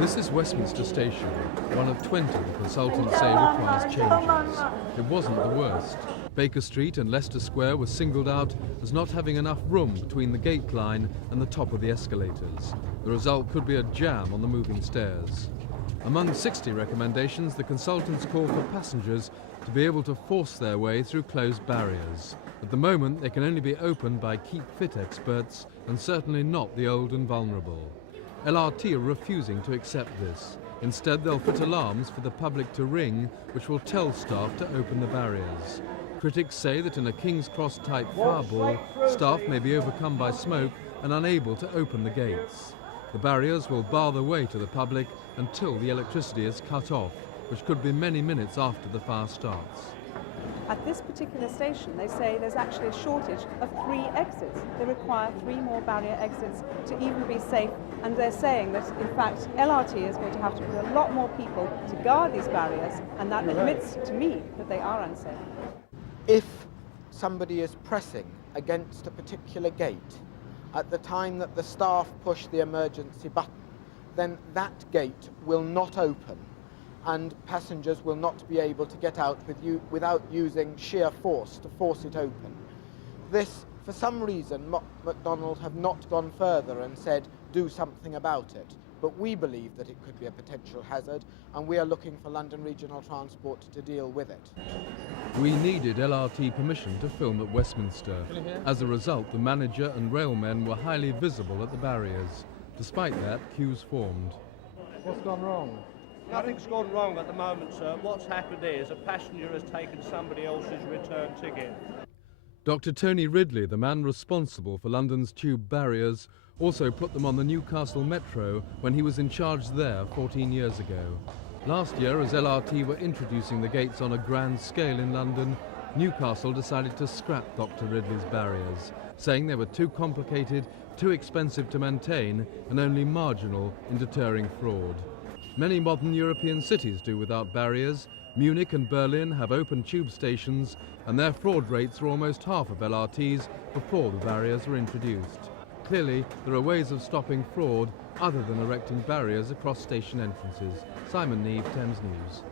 This is Westminster Station, one of 20 the consultants say requires changes. It wasn't the worst. Baker Street and Leicester Square were singled out as not having enough room between the gate line and the top of the escalators. The result could be a jam on the moving stairs. Among 60 recommendations, the consultants call for passengers to be able to force their way through closed barriers. At the moment, they can only be opened by keep-fit experts and certainly not the old and vulnerable. LRT are refusing to accept this. Instead, they'll fit alarms for the public to ring, which will tell staff to open the barriers. Critics say that in a King's Cross-type fireball, staff may be overcome by smoke and unable to open the gates. The barriers will bar the way to the public until the electricity is cut off, which could be many minutes after the fire starts. At this particular station, they say there's actually a shortage of 3 exits. They require 3 more barrier exits to even be safe, and they're saying that, in fact, LRT is going to have to put a lot more people to guard these barriers, and that admits to me that they are unsafe. If somebody is pressing against a particular gate at the time that the staff push the emergency button, then that gate will not open and passengers will not be able to get out without using sheer force to force it open. This, for some reason, McDonald have not gone further and said, do something about it. But we believe that it could be a potential hazard, and we are looking for London Regional Transport to deal with it. We needed LRT permission to film at Westminster. As a result, the manager and railmen were highly visible at the barriers. Despite that, queues formed. What's gone wrong? Nothing's gone wrong at the moment, sir. What's happened is a passenger has taken somebody else's return ticket. Dr. Tony Ridley, the man responsible for London's tube barriers, also put them on the Newcastle Metro when he was in charge there 14 years ago. Last year, as LRT were introducing the gates on a grand scale in London, Newcastle decided to scrap Dr. Ridley's barriers, saying they were too complicated, too expensive to maintain, and only marginal in deterring fraud. Many modern European cities do without barriers. Munich and Berlin have open tube stations, and their fraud rates were almost half of LRT's before the barriers were introduced. Clearly, there are ways of stopping fraud other than erecting barriers across station entrances. Simon Neve, Thames News.